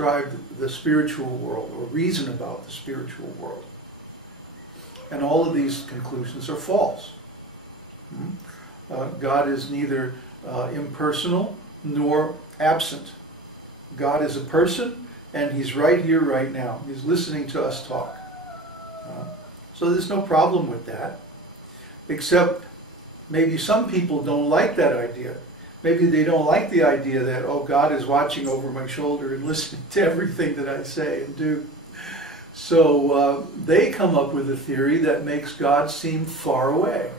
describe the spiritual world or reason about the spiritual world. And all of these conclusions are false. God is neither impersonal nor absent. God is a person, and He's right here, right now. He's listening to us talk. So there's no problem with that, except maybe some people don't like that idea. Maybe they don't like the idea that, oh, God is watching over my shoulder and listening to everything that I say and do. So they come up with a theory that makes God seem far away.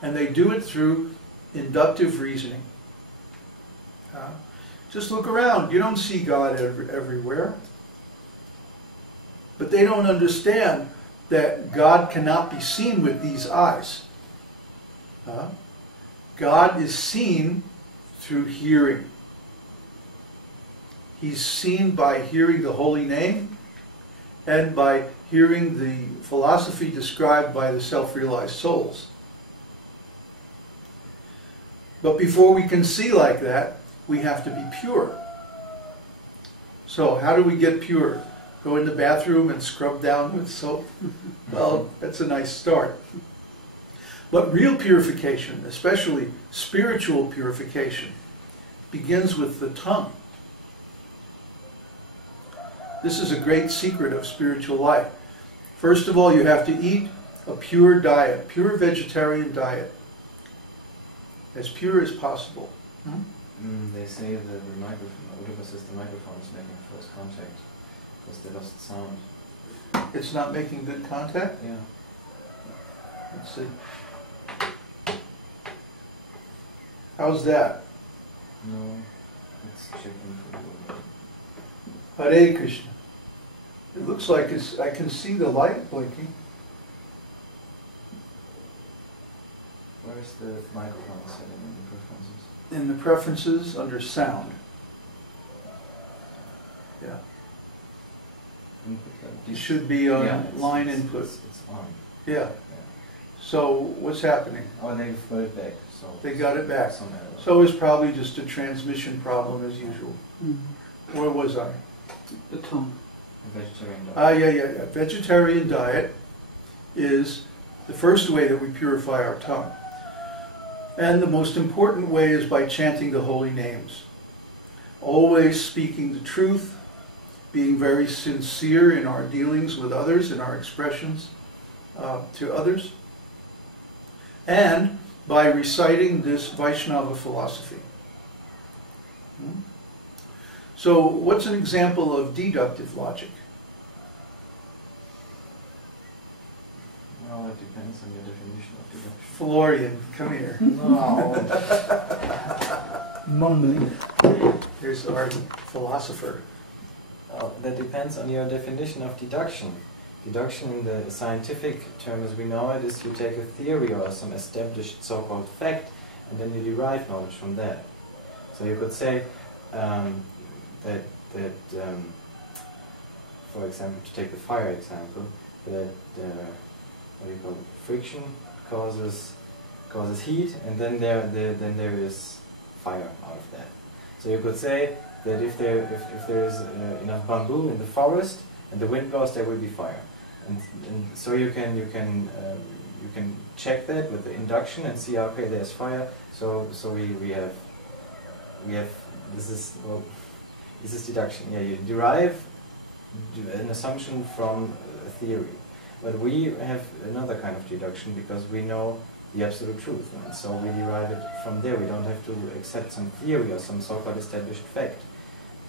And they do it through inductive reasoning. Just look around. You don't see God everywhere. But they don't understand that God cannot be seen with these eyes. God is seen through hearing. He's seen by hearing the holy name and by hearing the philosophy described by the self-realized souls. But before we can see like that, we have to be pure. So how do we get pure? Go in the bathroom and scrub down with soap? Well, that's a nice start. But real purification, especially spiritual purification, begins with the tongue. This is a great secret of spiritual life. First of all, you have to eat a pure diet, pure vegetarian diet, as pure as possible. They say that the microphone, whatever says the microphone is making first contact because they lost sound. It's not making good contact? Yeah. Let's see. How's that? No, it's checking for the Hare Krishna. It looks like I can see the light blinking. Where is the microphone setting in the preferences? In the preferences under sound. Yeah. Input, It should be on line input. It's on. Yeah. So what's happening? Oh, and they've got it back. So They got it back. somehow. So it's probably just a transmission problem as usual. Where was I? The tongue. A vegetarian diet. Yeah. Vegetarian diet is the first way that we purify our tongue. And the most important way is by chanting the holy names. Always speaking the truth, being very sincere in our dealings with others, in our expressions to others, and by reciting this Vaishnava philosophy. So what's an example of deductive logic? Well, it depends on your definition of deduction. Florian, come here. No. Mumbling. Here's our philosopher. Well, that depends on your definition of deduction. Deduction in the scientific term as we know it is you take a theory or some established so-called fact and then you derive knowledge from that. So you could say that for example, to take the fire example, that what do you call it? Friction causes heat, and then there is fire out of that. So you could say that if there is enough bamboo in the forest and the wind blows, there will be fire, and so you can check that with the induction and see, okay, there's fire. So we have this is deduction. Yeah, you derive an assumption from a theory. But we have another kind of deduction because we know the absolute truth, and so we derive it from there. We don't have to accept some theory or some so-called established fact,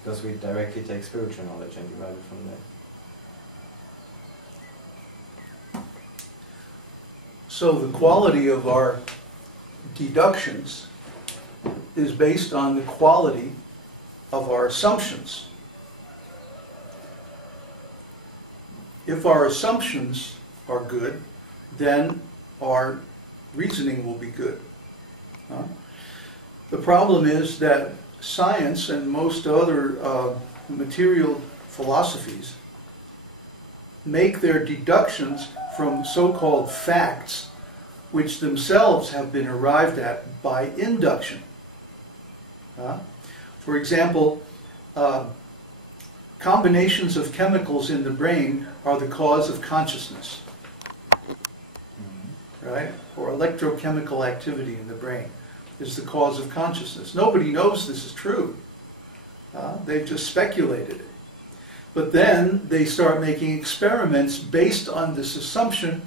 because we directly take spiritual knowledge and derive it from there. So the quality of our deductions is based on the quality of our assumptions. If our assumptions are good, then our reasoning will be good. The problem is that science and most other material philosophies make their deductions from so-called facts, which themselves have been arrived at by induction. For example, combinations of chemicals in the brain are the cause of consciousness, right? Or electrochemical activity in the brain is the cause of consciousness. Nobody knows this is true. They've just speculated it. But then they start making experiments based on this assumption,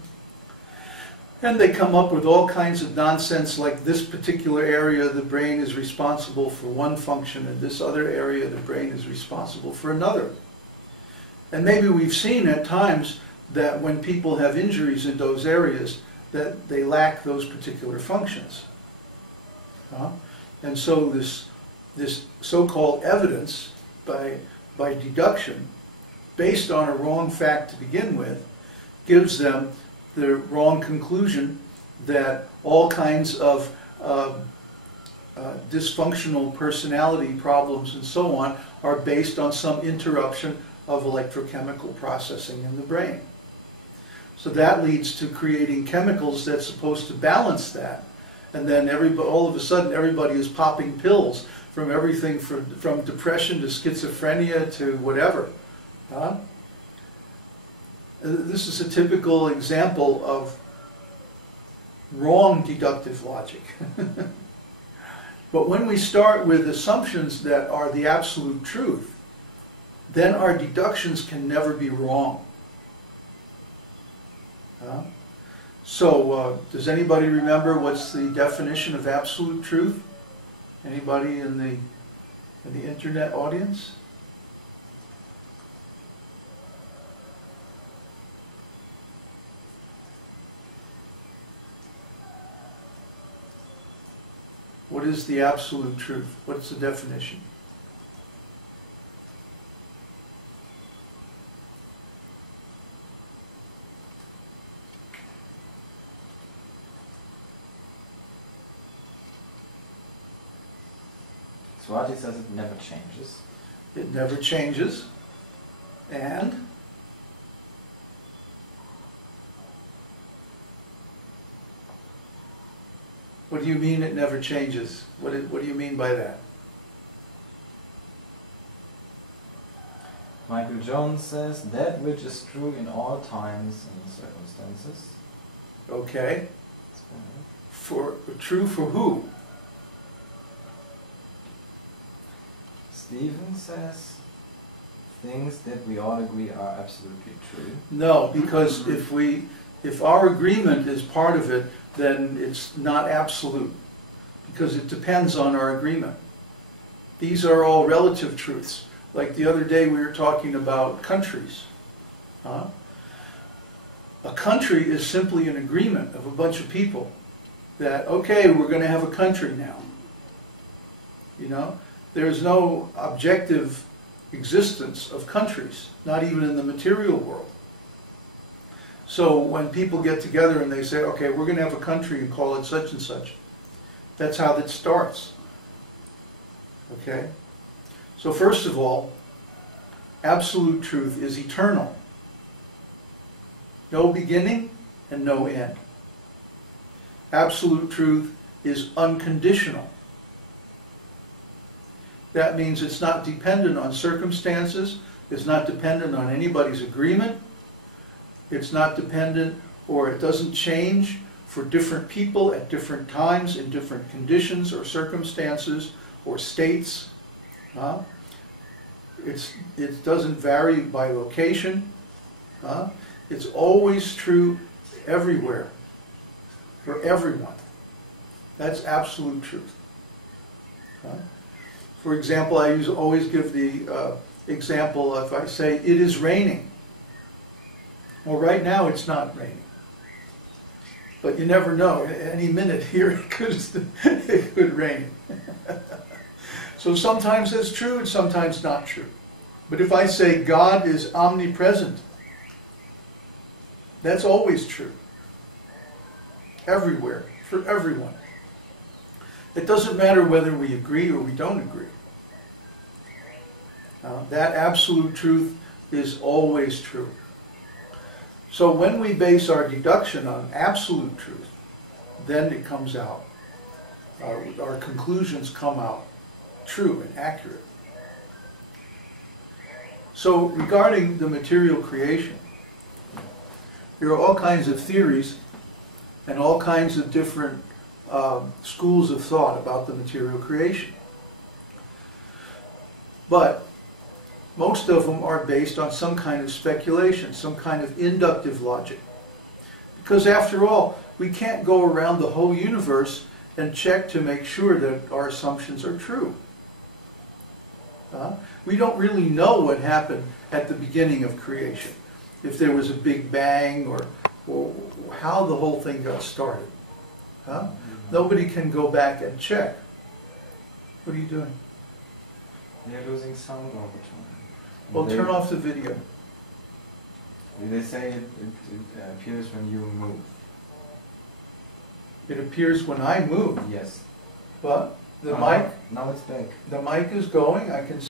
and they come up with all kinds of nonsense, like this particular area of the brain is responsible for one function, and this other area of the brain is responsible for another. And maybe we've seen at times that when people have injuries in those areas, that they lack those particular functions. And so this so-called evidence by deduction, based on a wrong fact to begin with, gives them the wrong conclusion that all kinds of dysfunctional personality problems and so on are based on some interruption of electrochemical processing in the brain. So that leads to creating chemicals that's supposed to balance that. And then all of a sudden everybody is popping pills from everything from depression to schizophrenia to whatever. This is a typical example of wrong deductive logic. But when we start with assumptions that are the absolute truth, then our deductions can never be wrong. So, does anybody remember what's the definition of absolute truth? Anybody in the internet audience? What is the absolute truth? What's the definition? Swati says it never changes. It never changes. And? What do you mean it never changes? What do you mean by that? Michael Jones says, that which is true in all times and circumstances. Okay. True for who? Stephen says, things that we all agree are absolutely true. No, because if our agreement is part of it, then it's not absolute, because it depends on our agreement. These are all relative truths. Like the other day we were talking about countries. A country is simply an agreement of a bunch of people that, okay, we're going to have a country now. You know, there's no objective existence of countries, not even in the material world. So when people get together and they say, okay, we're going to have a country and call it such and such, that's how that starts. Okay? So first of all, absolute truth is eternal. No beginning and no end. Absolute truth is unconditional. That means it's not dependent on circumstances, it's not dependent on anybody's agreement, it's not dependent, or it doesn't change for different people at different times in different conditions or circumstances or states. It doesn't vary by location. It's always true everywhere, for everyone. That's absolute truth. For example, I always give the example if I say, it is raining. Well, right now it's not raining. But you never know. Any minute here it could rain. So sometimes that's true and sometimes not true. But if I say God is omnipresent, that's always true. Everywhere, for everyone. It doesn't matter whether we agree or we don't agree. That absolute truth is always true. So when we base our deduction on absolute truth, then it comes out. Our conclusions come out true and accurate. So regarding the material creation, there are all kinds of theories and all kinds of different schools of thought about the material creation. But most of them are based on some kind of speculation, some kind of inductive logic. Because after all, we can't go around the whole universe and check to make sure that our assumptions are true. We don't really know what happened at the beginning of creation. If there was a big bang or how the whole thing got started. Nobody can go back and check. What are you doing? We are losing sound all the time. Well, turn off the video. They say it appears when you move. It appears when I move. Yes. But the mic, now it's back. the mic is going. I can